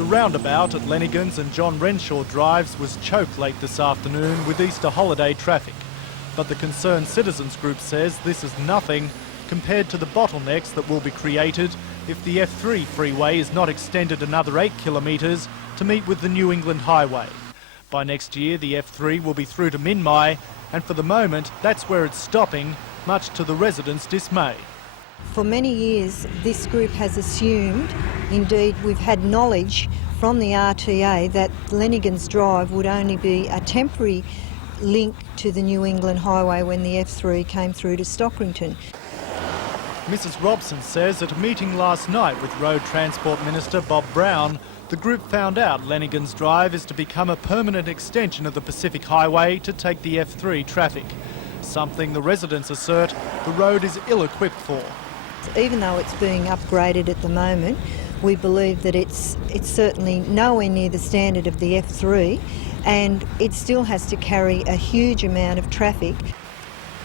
The roundabout at Lenigan's and John Renshaw Drives was choked late this afternoon with Easter holiday traffic. But the Concerned Citizens Group says this is nothing compared to the bottlenecks that will be created if the F3 freeway is not extended another 8 kilometres to meet with the New England Highway. By next year, the F3 will be through to Minmai, and for the moment, that's where it's stopping, much to the residents' dismay. For many years, this group has assumed, indeed we've had knowledge from the RTA, that Lenigan's Drive would only be a temporary link to the New England Highway when the F3 came through to Stockrington. Mrs Robson says at a meeting last night with Road Transport Minister Bob Brown, the group found out Lenigan's Drive is to become a permanent extension of the Pacific Highway to take the F3 traffic, something the residents assert the road is ill-equipped for. Even though it's being upgraded at the moment, we believe that it's certainly nowhere near the standard of the F3, and it still has to carry a huge amount of traffic.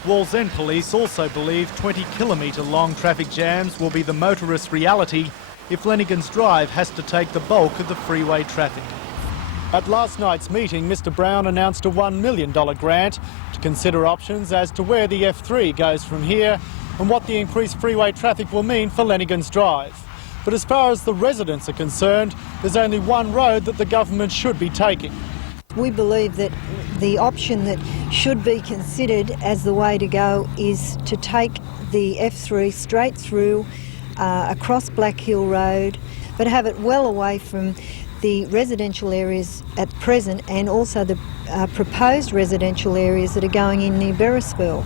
Wallsend Police also believe 20-kilometre long traffic jams will be the motorist reality if Lenigan's Drive has to take the bulk of the freeway traffic. At last night's meeting, Mr Brown announced a $1 million grant to consider options as to where the F3 goes from here and what the increased freeway traffic will mean for Lenigan's Drive. But as far as the residents are concerned, there's only one road that the government should be taking. We believe that the option that should be considered as the way to go is to take the F3 straight through across Black Hill Road, but have it well away from the residential areas at present and also the proposed residential areas that are going in near Beresford.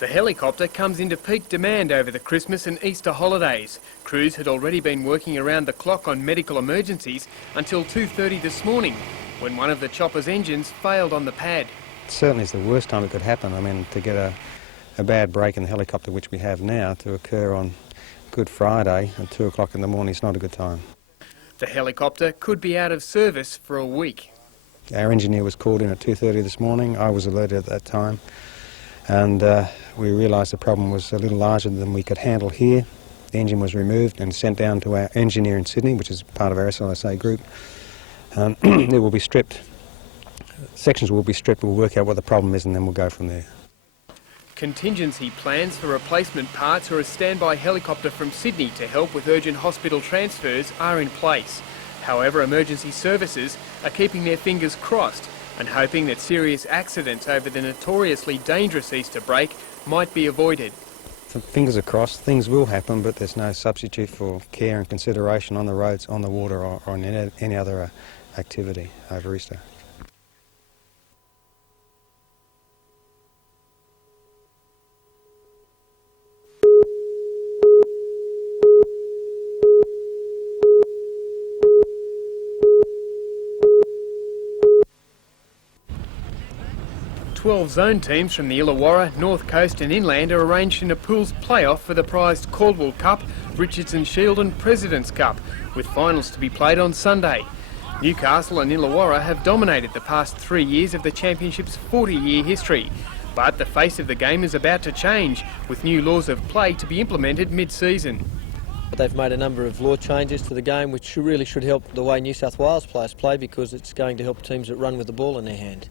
The helicopter comes into peak demand over the Christmas and Easter holidays. Crews had already been working around the clock on medical emergencies until 2:30 this morning, when one of the chopper's engines failed on the pad. It certainly is the worst time it could happen. I mean, to get a bad break in the helicopter, which we have now, to occur on Good Friday at 2 o'clock in the morning is not a good time. The helicopter could be out of service for a week. Our engineer was called in at 2:30 this morning. I was alerted at that time. And we realised the problem was a little larger than we could handle here. The engine was removed and sent down to our engineer in Sydney, which is part of our SLSA group. It will be stripped. Sections will be stripped, we'll work out what the problem is and then we'll go from there. Contingency plans for replacement parts or a standby helicopter from Sydney to help with urgent hospital transfers are in place. However, emergency services are keeping their fingers crossed and hoping that serious accidents over the notoriously dangerous Easter break might be avoided. So fingers are crossed, things will happen, but there's no substitute for care and consideration on the roads, on the water or on any other activity over Easter. Twelve zone teams from the Illawarra, North Coast and Inland are arranged in a pools playoff for the prized Caldwell Cup, Richardson Shield and President's Cup, with finals to be played on Sunday. Newcastle and Illawarra have dominated the past 3 years of the championship's 40-year history, but the face of the game is about to change, with new laws of play to be implemented mid-season. They've made a number of law changes to the game which really should help the way New South Wales players play, because it's going to help teams that run with the ball in their hand.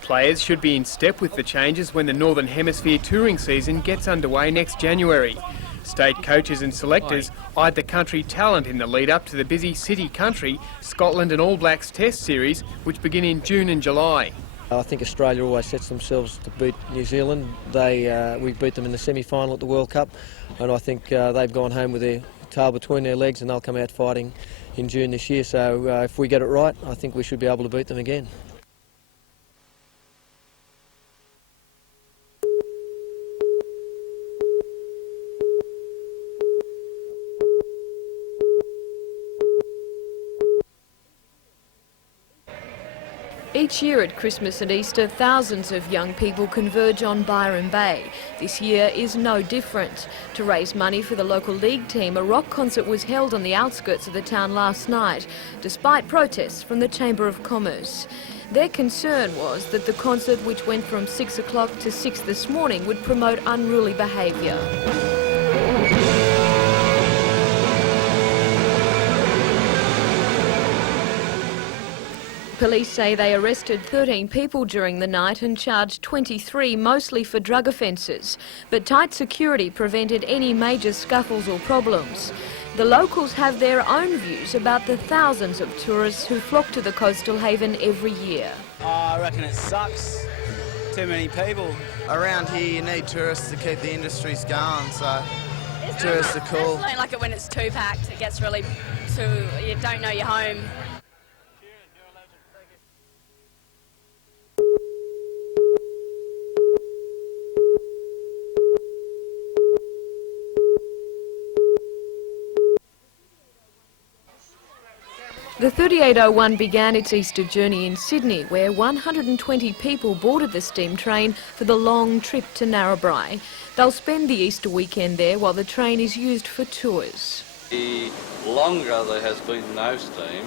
Players should be in step with the changes when the Northern Hemisphere touring season gets underway next January. State coaches and selectors eyed the country talent in the lead-up to the busy City Country, Scotland and All Blacks Test series, which begin in June and July. I think Australia always sets themselves to beat New Zealand. We beat them in the semi-final at the World Cup, and I think they've gone home with their tail between their legs, and they'll come out fighting in June this year. So if we get it right, I think we should be able to beat them again. Each year at Christmas and Easter, thousands of young people converge on Byron Bay. This year is no different. To raise money for the local league team, a rock concert was held on the outskirts of the town last night, despite protests from the Chamber of Commerce. Their concern was that the concert, which went from 6 o'clock to 6 this morning, would promote unruly behaviour. Police say they arrested 13 people during the night and charged 23, mostly for drug offences. But tight security prevented any major scuffles or problems. The locals have their own views about the thousands of tourists who flock to the coastal haven every year. I reckon it sucks. Too many people. Around here you need tourists to keep the industries going, so tourists are cool. I don't like it when it's too packed. It gets really you don't know you're home. The 3801 began its Easter journey in Sydney, where 120 people boarded the steam train for the long trip to Narrabri. They'll spend the Easter weekend there while the train is used for tours. The longer there has been no steam,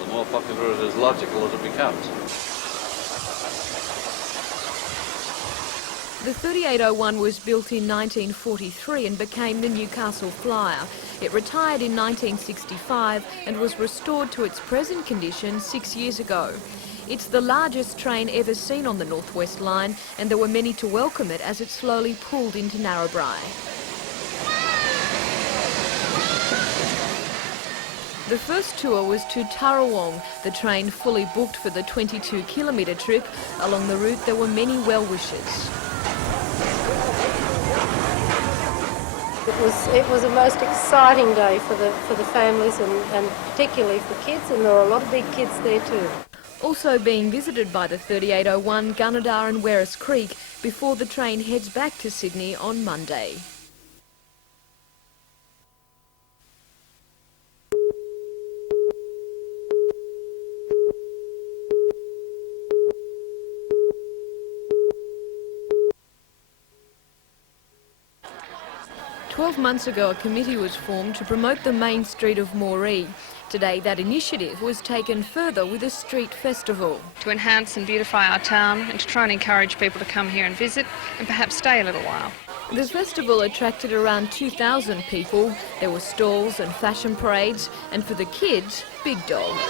the more popular it is logical that it becomes. The 3801 was built in 1943 and became the Newcastle Flyer. It retired in 1965 and was restored to its present condition 6 years ago. It's the largest train ever seen on the North West Line, and there were many to welcome it as it slowly pulled into Narrabri. The first tour was to Tarawong, the train fully booked for the 22-kilometre trip. Along the route there were many well-wishers. It was a most exciting day for the families and particularly for kids, and there were a lot of big kids there too. Also being visited by the 3801, Gunnedah and Werris Creek before the train heads back to Sydney on Monday. "12 months ago, a committee was formed to promote the main street of Moree. Today, that initiative was taken further with a street festival. To enhance and beautify our town and to try and encourage people to come here and visit and perhaps stay a little while. The festival attracted around 2,000 people. There were stalls and fashion parades, and for the kids, big dogs.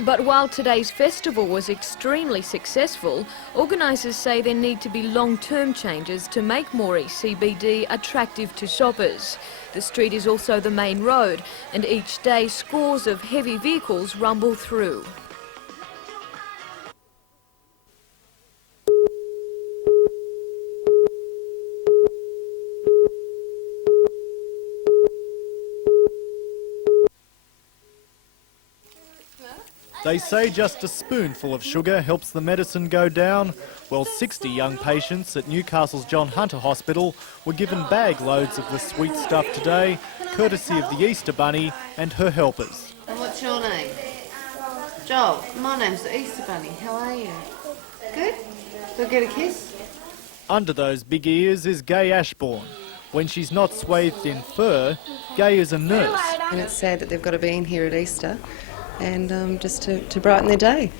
But while today's festival was extremely successful, organisers say there need to be long-term changes to make Moree CBD attractive to shoppers. The street is also the main road, and each day scores of heavy vehicles rumble through. They say just a spoonful of sugar helps the medicine go down. Well, 60 young patients at Newcastle's John Hunter Hospital were given bag loads of the sweet stuff today, courtesy of the Easter Bunny and her helpers. And what's your name? Joel. My name's the Easter Bunny. How are you? Good? Go get a kiss? Under those big ears is Gay Ashbourne. When she's not swathed in fur, Gay is a nurse. And it's sad that they've got to be in here at Easter, and just to brighten their day.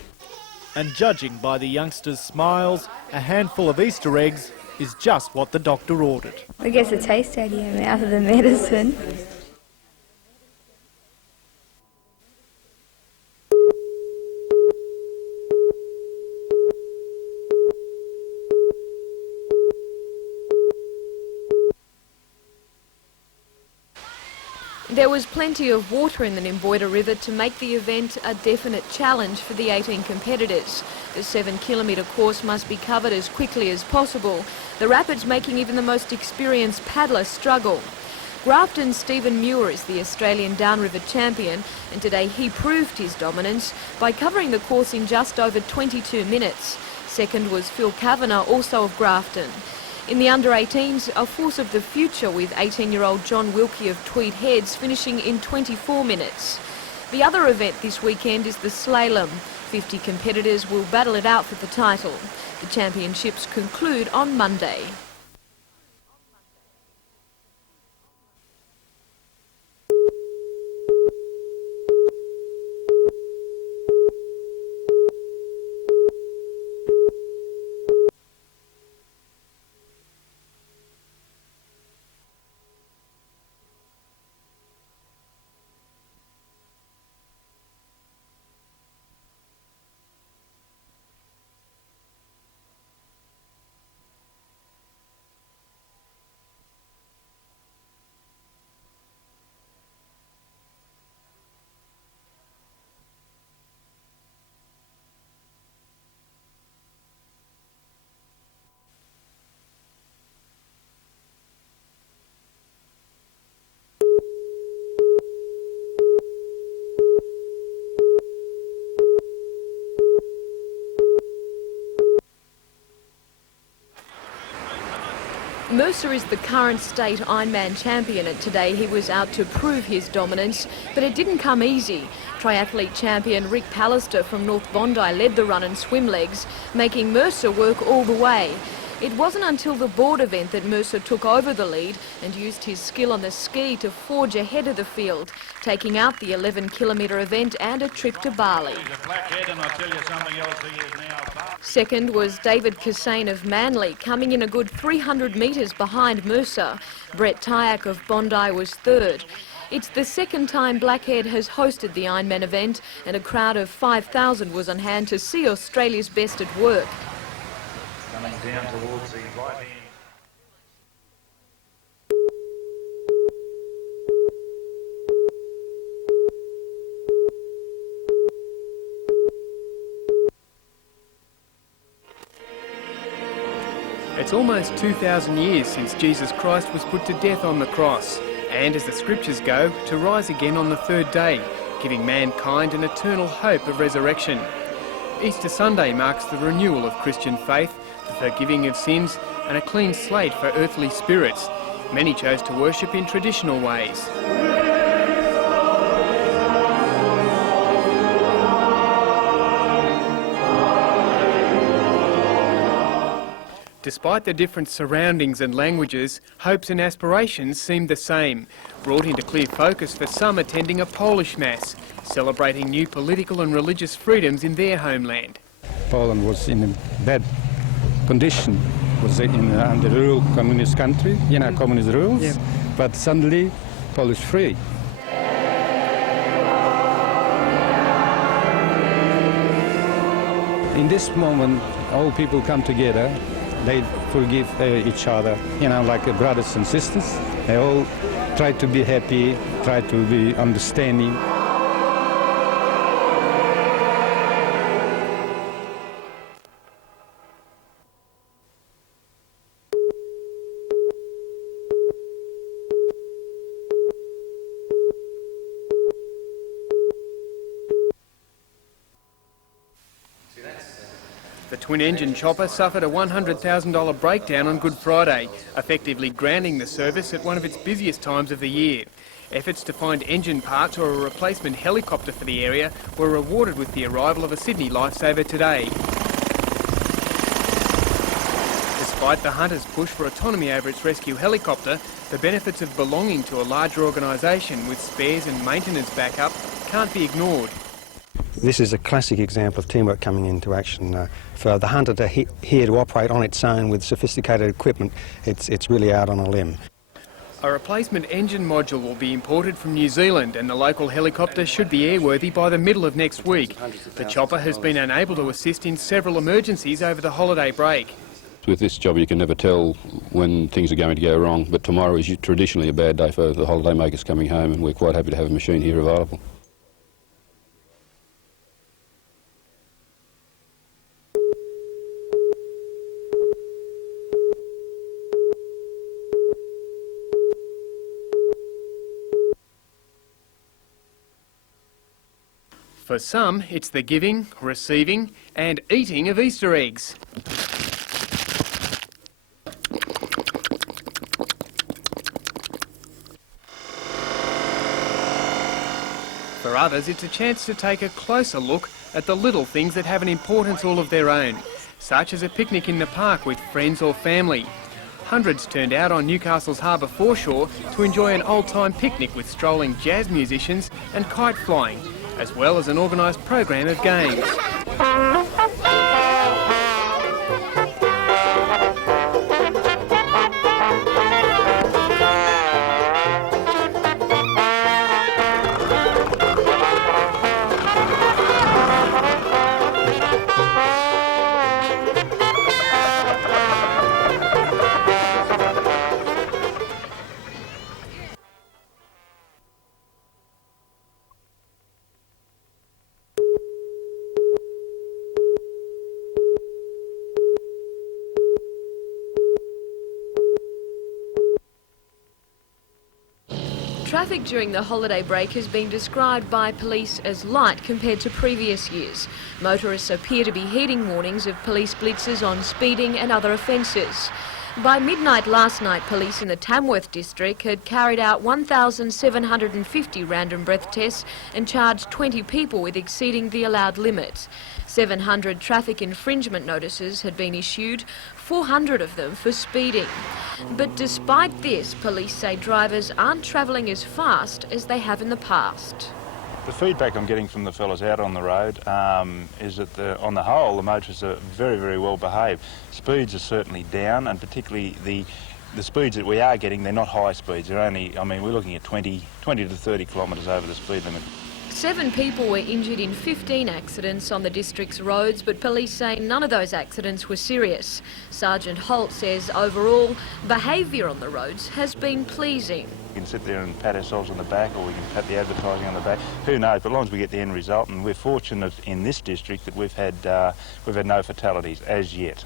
And judging by the youngsters' smiles, a handful of Easter eggs is just what the doctor ordered. It gets a taste out of your mouth of the medicine. There was plenty of water in the Nimboida River to make the event a definite challenge for the 18 competitors. The 7-kilometre course must be covered as quickly as possible, the rapids making even the most experienced paddler struggle. Grafton's Stephen Muir is the Australian downriver champion, and today he proved his dominance by covering the course in just over 22 minutes. Second was Phil Kavanagh, also of Grafton. In the under-18s, a force of the future with 18-year-old John Wilkie of Tweed Heads finishing in 24 minutes. The other event this weekend is the slalom. 50 competitors will battle it out for the title. The championships conclude on Monday. Mercer is the current state Ironman champion, and today he was out to prove his dominance, but it didn't come easy. Triathlete champion Rick Pallister from North Bondi led the run and swim legs, making Mercer work all the way. It wasn't until the board event that Mercer took over the lead and used his skill on the ski to forge ahead of the field, taking out the 11-kilometre event and a trip to Bali. Second was David Kassane of Manly, coming in a good 300 metres behind Mercer. Brett Tyack of Bondi was third. It's the second time Blackhead has hosted the Ironman event, and a crowd of 5,000 was on hand to see Australia's best at work. Coming down towards the right hand. It's almost 2,000 years since Jesus Christ was put to death on the cross, and as the scriptures go, to rise again on the third day, giving mankind an eternal hope of resurrection. Easter Sunday marks the renewal of Christian faith, the forgiving of sins, and a clean slate for earthly spirits. Many chose to worship in traditional ways. Despite the different surroundings and languages, hopes and aspirations seemed the same, brought into clear focus for some attending a Polish Mass, celebrating new political and religious freedoms in their homeland. Poland was in a bad condition, was under rule communist country, communist rules, yeah. But suddenly Polish free. In this moment, all people come together. They forgive each other, like brothers and sisters. They all try to be happy, try to be understanding. The twin-engine chopper suffered a $100,000 breakdown on Good Friday, effectively grounding the service at one of its busiest times of the year. Efforts to find engine parts or a replacement helicopter for the area were rewarded with the arrival of a Sydney lifesaver today. Despite the Hunter's push for autonomy over its rescue helicopter, the benefits of belonging to a larger organisation with spares and maintenance backup can't be ignored. This is a classic example of teamwork coming into action. For the Hunter to here to operate on its own with sophisticated equipment, it's really out on a limb. A replacement engine module will be imported from New Zealand, and the local helicopter should be airworthy by the middle of next week. The chopper has been unable to assist in several emergencies over the holiday break. with this job you can never tell when things are going to go wrong, but tomorrow is traditionally a bad day for the holiday makers coming home, and we're quite happy to have a machine here available. For some, it's the giving, receiving and eating of Easter eggs. For others, it's a chance to take a closer look at the little things that have an importance all of their own, such as a picnic in the park with friends or family. Hundreds turned out on Newcastle's harbour foreshore to enjoy an old-time picnic with strolling jazz musicians and kite flying, as well as an organised program of games. Traffic during the holiday break has been described by police as light compared to previous years. Motorists appear to be heeding warnings of police blitzes on speeding and other offences. By midnight last night, police in the Tamworth district had carried out 1,750 random breath tests and charged 20 people with exceeding the allowed limit. 700 traffic infringement notices had been issued, 400 of them for speeding. But despite this, police say drivers aren't travelling as fast as they have in the past. The feedback I'm getting from the fellas out on the road is that on the whole the motorists are very, very well behaved. Speeds are certainly down, and particularly the speeds that we are getting, they're not high speeds. They're only, I mean, we're looking at 20 to 30 kilometres over the speed limit. 7 people were injured in 15 accidents on the district's roads, but police say none of those accidents were serious. Sergeant Holt says overall, behaviour on the roads has been pleasing. We can sit there and pat ourselves on the back, or we can pat the advertising on the back. Who knows? But as long as we get the end result, and we're fortunate in this district that we've had no fatalities as yet.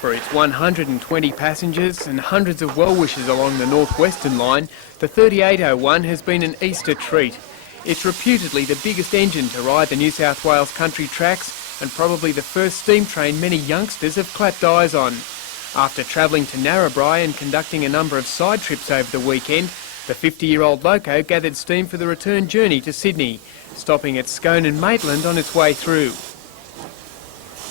For its 120 passengers and hundreds of well-wishers along the northwestern line, the 3801 has been an Easter treat. It's reputedly the biggest engine to ride the New South Wales country tracks, and probably the first steam train many youngsters have clapped eyes on. After travelling to Narrabri and conducting a number of side trips over the weekend, the 50-year-old loco gathered steam for the return journey to Sydney, stopping at Scone and Maitland on its way through.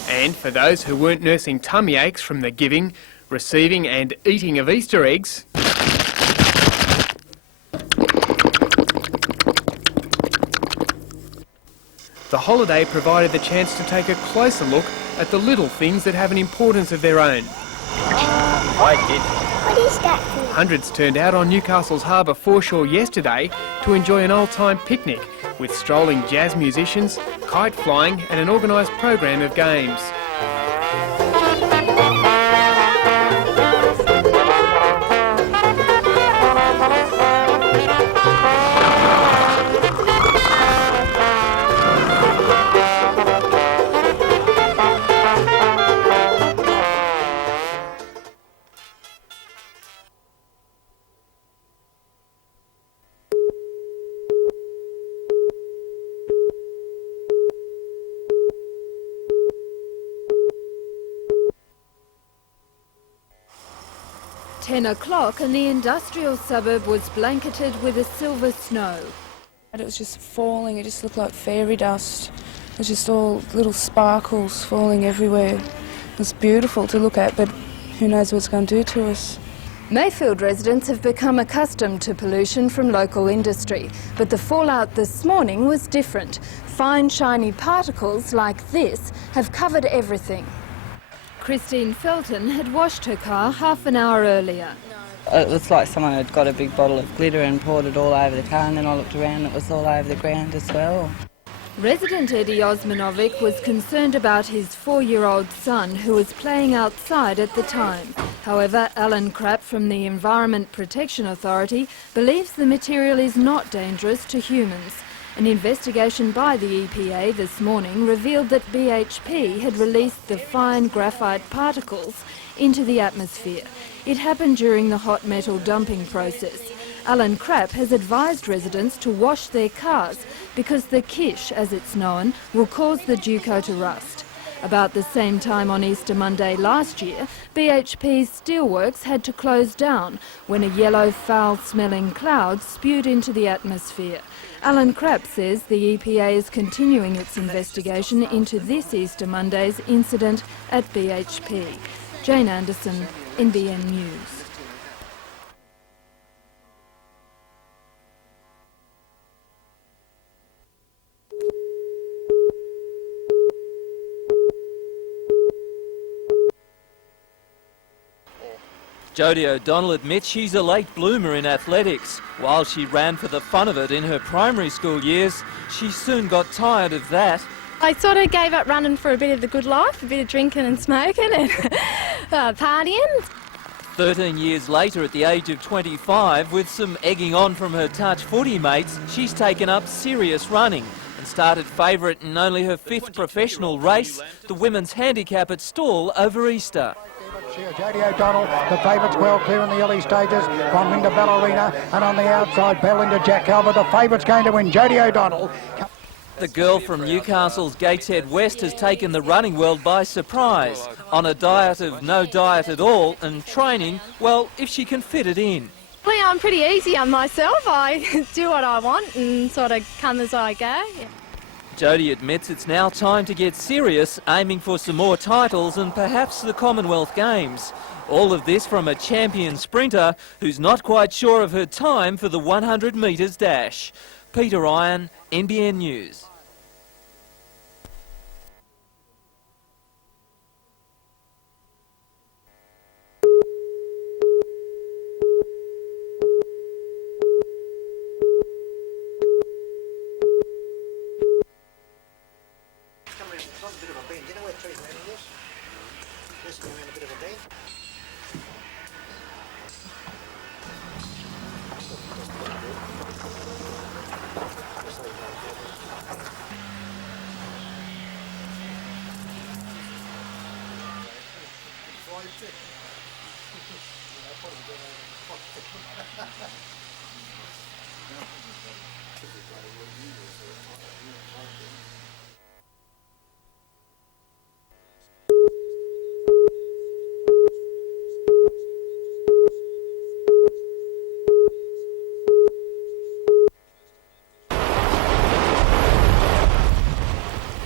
And for those who weren't nursing tummy aches from the giving, receiving and eating of Easter eggs, the holiday provided the chance to take a closer look at the little things that have an importance of their own. Hi kids. What is that for? Hundreds turned out on Newcastle's harbour foreshore yesterday to enjoy an old-time picnic with strolling jazz musicians, kite flying and an organised program of games. $10 and the industrial suburb was blanketed with a silver snow. It was just falling, it just looked like fairy dust. It was just all little sparkles falling everywhere. It was beautiful to look at, but who knows what it's going to do to us. Mayfield residents have become accustomed to pollution from local industry, but the fallout this morning was different. Fine, shiny particles like this have covered everything. Christine Felton had washed her car half an hour earlier. It was like someone had got a big bottle of glitter and poured it all over the car, and then I looked around and it was all over the ground as well. Resident Eddie Osmanovic was concerned about his 4-year-old son who was playing outside at the time. However, Alan Krapp from the Environment Protection Authority believes the material is not dangerous to humans. An investigation by the EPA this morning revealed that BHP had released the fine graphite particles into the atmosphere. It happened during the hot metal dumping process. Alan Krapp has advised residents to wash their cars because the kish, as it's known, will cause the Duco to rust. About the same time on Easter Monday last year, BHP's steelworks had to close down when a yellow, foul-smelling cloud spewed into the atmosphere. Alan Krapp says the EPA is continuing its investigation into this Easter Monday's incident at BHP. Jane Anderson, NBN News. Jodie O'Donnell admits she's a late bloomer in athletics. While she ran for the fun of it in her primary school years, she soon got tired of that. I sort of gave up running for a bit of the good life, a bit of drinking and smoking and partying. 13 years later, at the age of 25, with some egging on from her touch footy mates, she's taken up serious running and started favourite in only her 5th professional race, the women's handicap at Stawell over Easter. Jodie O'Donnell, the favourites well clear in the early stages from into Ballerina, and on the outside Bell into Jack Albert. The favourite's going to win, Jodie O'Donnell. The girl from Newcastle's Gateshead West has taken the running world by surprise, on a diet of no diet at all and training, well, if she can fit it in. Well, I'm pretty easy on myself. I do what I want and sort of come as I go. Jodie admits it's now time to get serious, aiming for some more titles and perhaps the Commonwealth Games. All of this from a champion sprinter who's not quite sure of her time for the 100 metres dash. Peter Ryan, NBN News.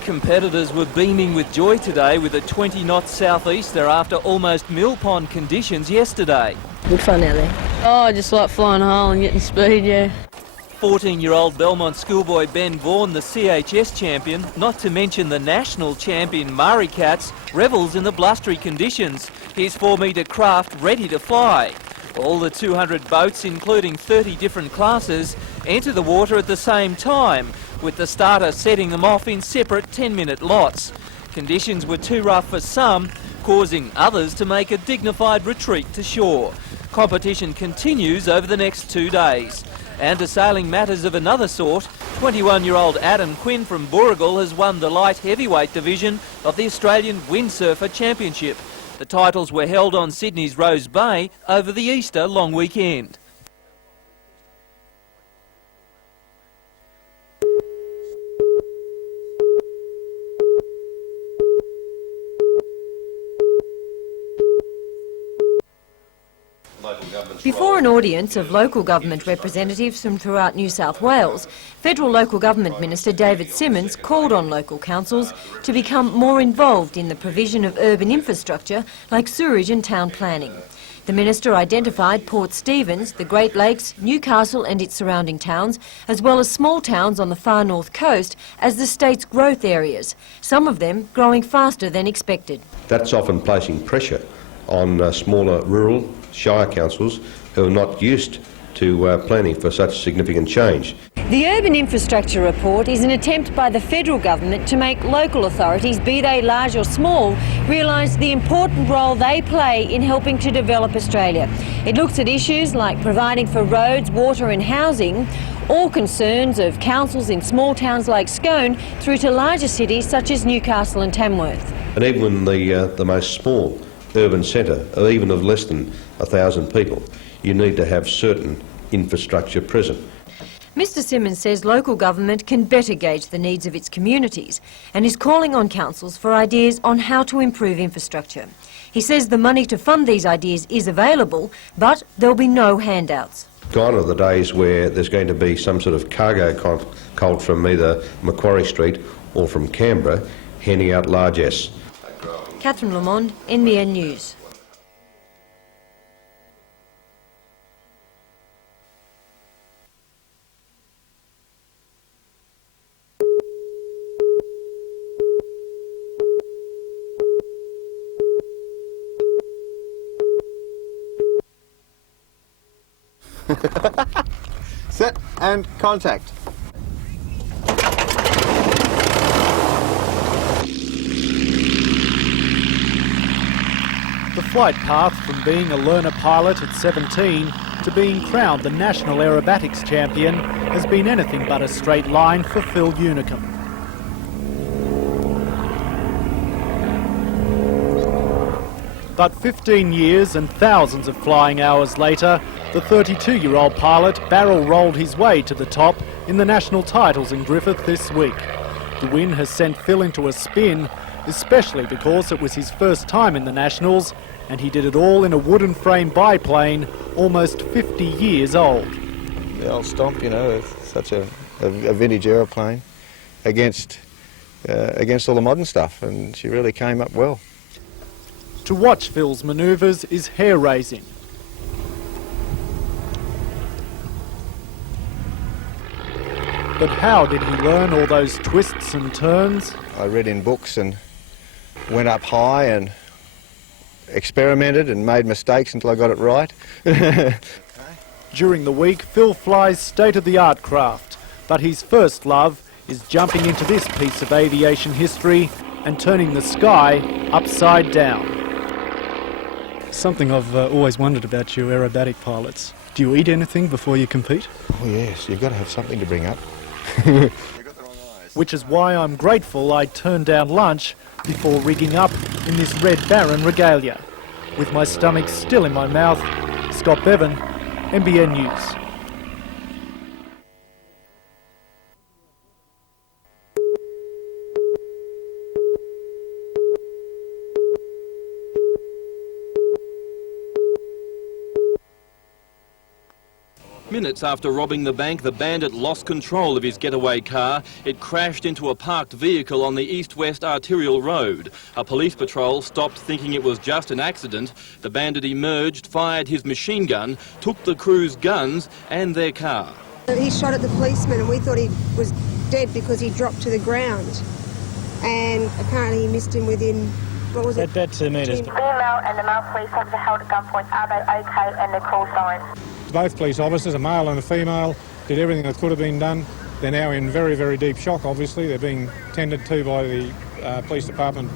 Competitors were beaming with joy today with a 20-knot southeaster after almost mill pond conditions yesterday. Good fun out there. Oh, I just like flying high and getting speed, yeah. 14-year-old Belmont schoolboy Ben Vaughan, the CHS champion, not to mention the national champion Murray Cats, revels in the blustery conditions. His 4-metre craft ready to fly. All the 200 boats, including 30 different classes, enter the water at the same time, with the starter setting them off in separate 10-minute lots. Conditions were too rough for some, causing others to make a dignified retreat to shore. Competition continues over the next 2 days. And to sailing matters of another sort, 21-year-old Adam Quinn from Booragul has won the light heavyweight division of the Australian Windsurfer Championship. The titles were held on Sydney's Rose Bay over the Easter long weekend. Before an audience of local government representatives from throughout New South Wales, Federal Local Government Minister David Simmons called on local councils to become more involved in the provision of urban infrastructure like sewerage and town planning. The minister identified Port Stephens, the Great Lakes, Newcastle and its surrounding towns, as well as small towns on the far north coast as the state's growth areas, some of them growing faster than expected. That's often placing pressure on smaller rural shire councils who are not used to planning for such significant change. The Urban Infrastructure Report is an attempt by the federal government to make local authorities, be they large or small, realise the important role they play in helping to develop Australia. It looks at issues like providing for roads, water and housing, all concerns of councils in small towns like Scone through to larger cities such as Newcastle and Tamworth. And even the most small urban centre, or even of less than 1,000 people, you need to have certain infrastructure present. Mr Simmons says local government can better gauge the needs of its communities and is calling on councils for ideas on how to improve infrastructure. He says the money to fund these ideas is available, but there'll be no handouts. Gone are the days where there's going to be some sort of cargo colt from either Macquarie Street or from Canberra handing out largesse. Catherine Lamond, NBN News. Set and contact. The flight path from being a learner pilot at 17 to being crowned the National Aerobatics Champion has been anything but a straight line for Phil Unicum. But 15 years and thousands of flying hours later, the 32-year-old pilot barrel-rolled his way to the top in the national titles in Griffith this week. The win has sent Phil into a spin, especially because it was his first time in the Nationals, and he did it all in a wooden frame biplane, almost 50 years old. The old stomp, you know, such a vintage aeroplane against all the modern stuff, and she really came up well. To watch Phil's manoeuvres is hair-raising. But how did he learn all those twists and turns? I read in books and went up high and experimented and made mistakes until I got it right. During the week, Phil flies state-of-the-art craft, but his first love is jumping into this piece of aviation history and turning the sky upside down. Something I've always wondered about you aerobatic pilots. Do you eat anything before you compete? Oh yes, you've got to have something to bring up. Which is why I'm grateful I turned down lunch before rigging up in this Red Baron regalia. With my stomach still in my mouth, Scott Bevan, NBN News. Minutes after robbing the bank, the bandit lost control of his getaway car. It crashed into a parked vehicle on the east-west arterial road. A police patrol stopped thinking it was just an accident. The bandit emerged, fired his machine gun, took the crew's guns and their car. He shot at the policeman and we thought he was dead because he dropped to the ground. And apparently he missed him within, what was it? About 2 metres. The female and the male police officer held at gunpoint. Are they okay? And they're call signs. Both police officers, a male and a female, did everything that could have been done. They're now in very, very deep shock, obviously. They're being tended to by the Police Department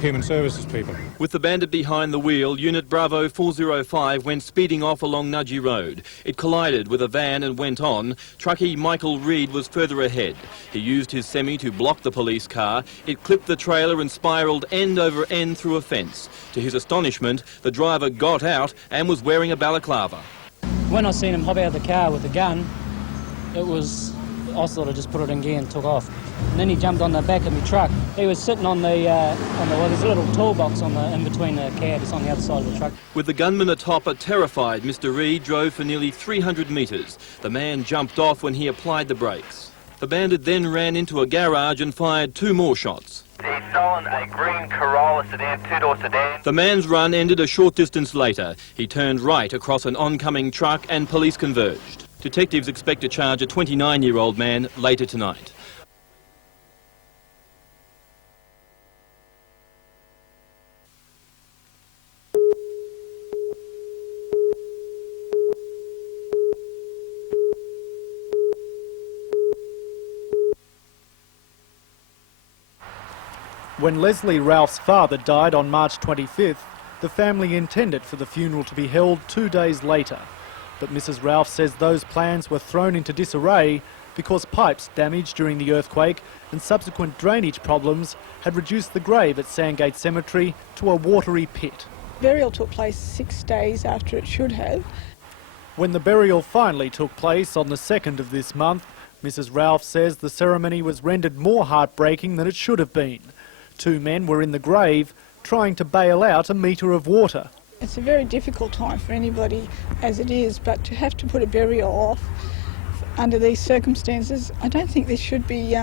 Human Services people. With the bandit behind the wheel, Unit Bravo 405 went speeding off along Nudgee Road. It collided with a van and went on. Truckie Michael Reid was further ahead. He used his semi to block the police car. It clipped the trailer and spiralled end over end through a fence. To his astonishment, the driver got out and was wearing a balaclava. When I seen him hop out of the car with the gun, I thought I just put it in gear and took off. And then he jumped on the back of my truck. He was sitting on the well, there's a little toolbox in between the cabs on the other side of the truck. With the gunman atop, a terrified Mr. Reid drove for nearly 300 metres. The man jumped off when he applied the brakes. The bandit then ran into a garage and fired 2 more shots. He's stolen a green Corolla sedan, two-door sedan. The man's run ended a short distance later. He turned right across an oncoming truck and police converged. Detectives expect to charge a 29-year-old man later tonight. When Leslie Ralph's father died on March 25th, the family intended for the funeral to be held 2 days later. But Mrs. Ralph says those plans were thrown into disarray because pipes damaged during the earthquake and subsequent drainage problems had reduced the grave at Sandgate Cemetery to a watery pit. Burial took place 6 days after it should have. When the burial finally took place on the 2nd of this month, Mrs. Ralph says the ceremony was rendered more heartbreaking than it should have been. 2 men were in the grave trying to bail out a metre of water. It's a very difficult time for anybody as it is, but to have to put a burial off under these circumstances, I don't think this should be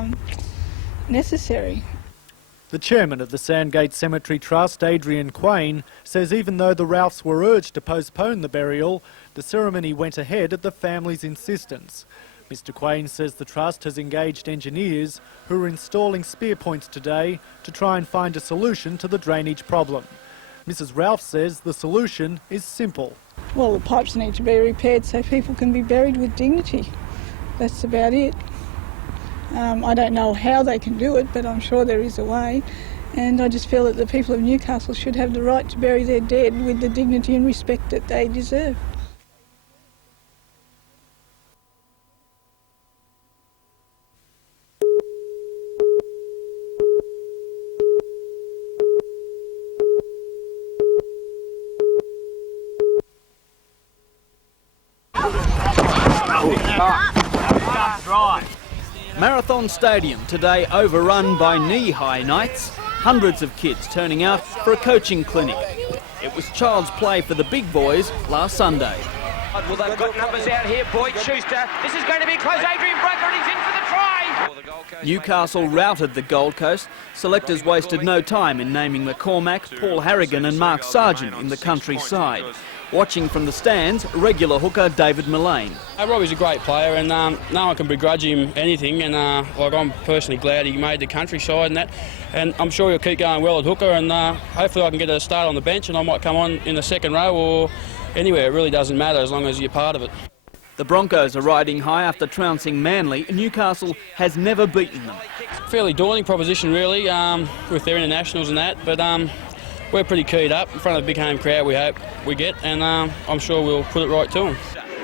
necessary. The chairman of the Sandgate Cemetery Trust, Adrian Quain, says even though the Ralphs were urged to postpone the burial, the ceremony went ahead at the family's insistence. Mr. Quain says the Trust has engaged engineers who are installing spear points today to try and find a solution to the drainage problem. Mrs. Ralph says the solution is simple. Well, the pipes need to be repaired so people can be buried with dignity. That's about it. I don't know how they can do it, but I'm sure there is a way. And I just feel that the people of Newcastle should have the right to bury their dead with the dignity and respect that they deserve. Marathon Stadium today overrun by knee-high nights, hundreds of kids turning out for a coaching clinic. It was child's play for the big boys last Sunday. Well, they've got numbers out here. Boyd Schuster. This is going to be close. Adrian Broker, and he's in for the try. Newcastle routed the Gold Coast. Selectors wasted no time in naming McCormack, Paul Harrigan and Mark Sargent in the countryside. Watching from the stands, regular hooker David Mullane. Robbie's a great player and no one can begrudge him anything, and I'm personally glad he made the countryside and that, and I'm sure he'll keep going well at hooker, and hopefully I can get a start on the bench and I might come on in the second row or anywhere. It really doesn't matter as long as you're part of it. The Broncos are riding high after trouncing Manly. Newcastle has never beaten them. Fairly daunting proposition really, with their internationals and that, but we're pretty keyed up in front of the big home crowd we hope we get, and I'm sure we'll put it right to them.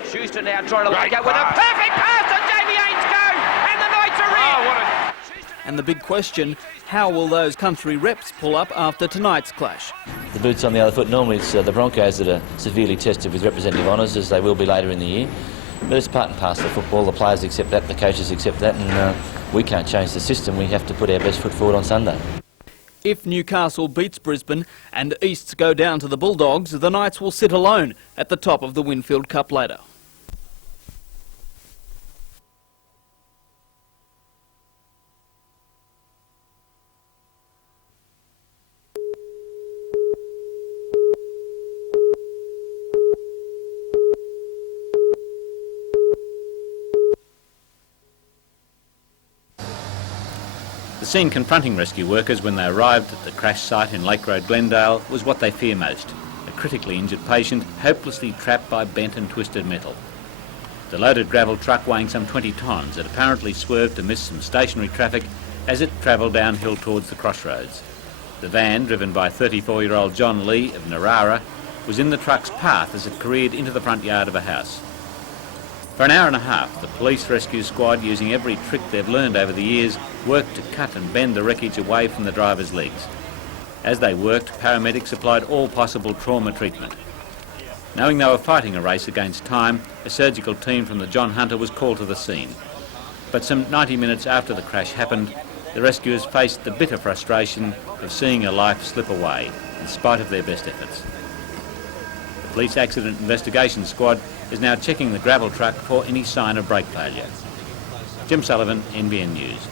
Schuster now trying to lay out with a perfect pass on Jamie Ainscough, and the Knights are in. And the big question, how will those country reps pull up after tonight's clash? The boot's on the other foot. Normally it's the Broncos that are severely tested with representative honours, as they will be later in the year. But it's part and parcel of football. The players accept that, the coaches accept that, and we can't change the system. We have to put our best foot forward on Sunday. If Newcastle beats Brisbane and Easts go down to the Bulldogs, the Knights will sit alone at the top of the Winfield Cup ladder. The scene confronting rescue workers when they arrived at the crash site in Lake Road, Glendale, was what they fear most: a critically injured patient hopelessly trapped by bent and twisted metal. The loaded gravel truck, weighing some 20 tonnes, had apparently swerved to miss some stationary traffic as it travelled downhill towards the crossroads. The van, driven by 34-year-old John Lee of Narara, was in the truck's path as it careered into the front yard of a house. For an hour and a half, the police rescue squad, using every trick they've learned over the years, worked to cut and bend the wreckage away from the driver's legs. As they worked, paramedics applied all possible trauma treatment. Knowing they were fighting a race against time, a surgical team from the John Hunter was called to the scene. But some 90 minutes after the crash happened, the rescuers faced the bitter frustration of seeing a life slip away, in spite of their best efforts. The Police Accident Investigation Squad is now checking the gravel truck for any sign of brake failure. Jim Sullivan, NBN News.